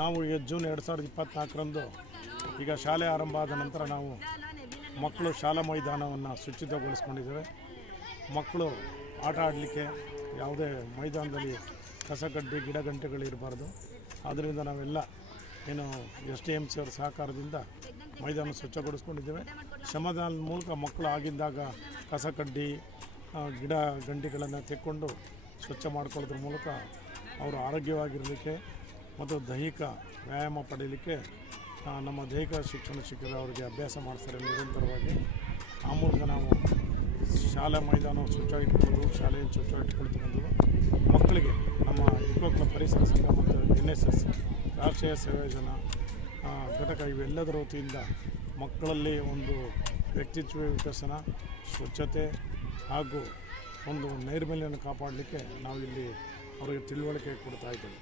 ನಾವು ಈಗ ಜೂನ್ 2024ರಂದು ಈಗ ಶಾಲೆ ಆರಂಭ ಆದ ನಂತರ ನಾವು ಮಕ್ಕಳು ಶಾಲಾ ಮೈದಾನವನ್ನು ಶುಚಿತ್ವಗೊಳಿಸ್ಕೊಂಡಿದ್ದೇವೆ. ಮಕ್ಕಳು ಆಟ ಆಡಲಿಕ್ಕೆ ಯಾವುದೇ ಮೈದಾನದಲ್ಲಿ ಕಸಗಡ್ಡೆ ಗಿಡಗಂಟೆಗಳಿರಬಾರ್ದು. ಆದ್ದರಿಂದ ನಾವೆಲ್ಲ ಏನು SDMC ಅವರ ಸಹಕಾರದಿಂದ ಮೈದಾನ ಸ್ವಚ್ಛಗೊಳಿಸ್ಕೊಂಡಿದ್ದೇವೆ. ಶ್ರಮದಾನದ ಮೂಲಕ ಮಕ್ಕಳು ಆಗಿದ್ದಾಗ ಕಸಕಡ್ಡಿ ಗಿಡ ಗಂಟೆಗಳನ್ನು ತೆಕ್ಕೊಂಡು ಸ್ವಚ್ಛ ಮಾಡ್ಕೊಳ್ಳೋದ್ರ ಮೂಲಕ ಅವರು ಆರೋಗ್ಯವಾಗಿರಲಿಕ್ಕೆ ಮತ್ತು ದೈಹಿಕ ವ್ಯಾಯಾಮ ಪಡೀಲಿಕ್ಕೆ ನಮ್ಮ ದೈಹಿಕ ಶಿಕ್ಷಣ ಶಿಕ್ಷಕರು ಅವರಿಗೆ ಅಭ್ಯಾಸ ಮಾಡಿಸ್ತಾರೆ ನಿರಂತರವಾಗಿ. ಆ ಮೂಲಕ ನಾವು ಶಾಲಾ ಮೈದಾನ ಸ್ವಚ್ಛವಾಗಿಟ್ಕೊಳ್ಳೋದು, ಶಾಲೆಯನ್ನು ಸ್ವಚ್ಛವಾಗಿಟ್ಕೊಳ್ತಕ್ಕಂಥದ್ದು, ಮಕ್ಕಳಿಗೆ ನಮ್ಮ ಇಕೋ ಕ್ಲಬ್ ಪರಿಸರ ಸಂಘ ಮತ್ತು NSS ರಾಷ್ಟ್ರೀಯ ಸೇವಾಯೋಜನ ಘಟಕ ಇವೆಲ್ಲದರ ವತಿಯಿಂದ ಮಕ್ಕಳಲ್ಲಿ ಒಂದು ವ್ಯಕ್ತಿತ್ವ ವಿಕಸನ, ಸ್ವಚ್ಛತೆ ಹಾಗೂ ಒಂದು ನೈರ್ಮಲ್ಯವನ್ನು ಕಾಪಾಡಲಿಕ್ಕೆ ನಾವಿಲ್ಲಿ ಅವರಿಗೆ ತಿಳುವಳಿಕೆ ಕೊಡ್ತಾ ಇದ್ದೇವೆ.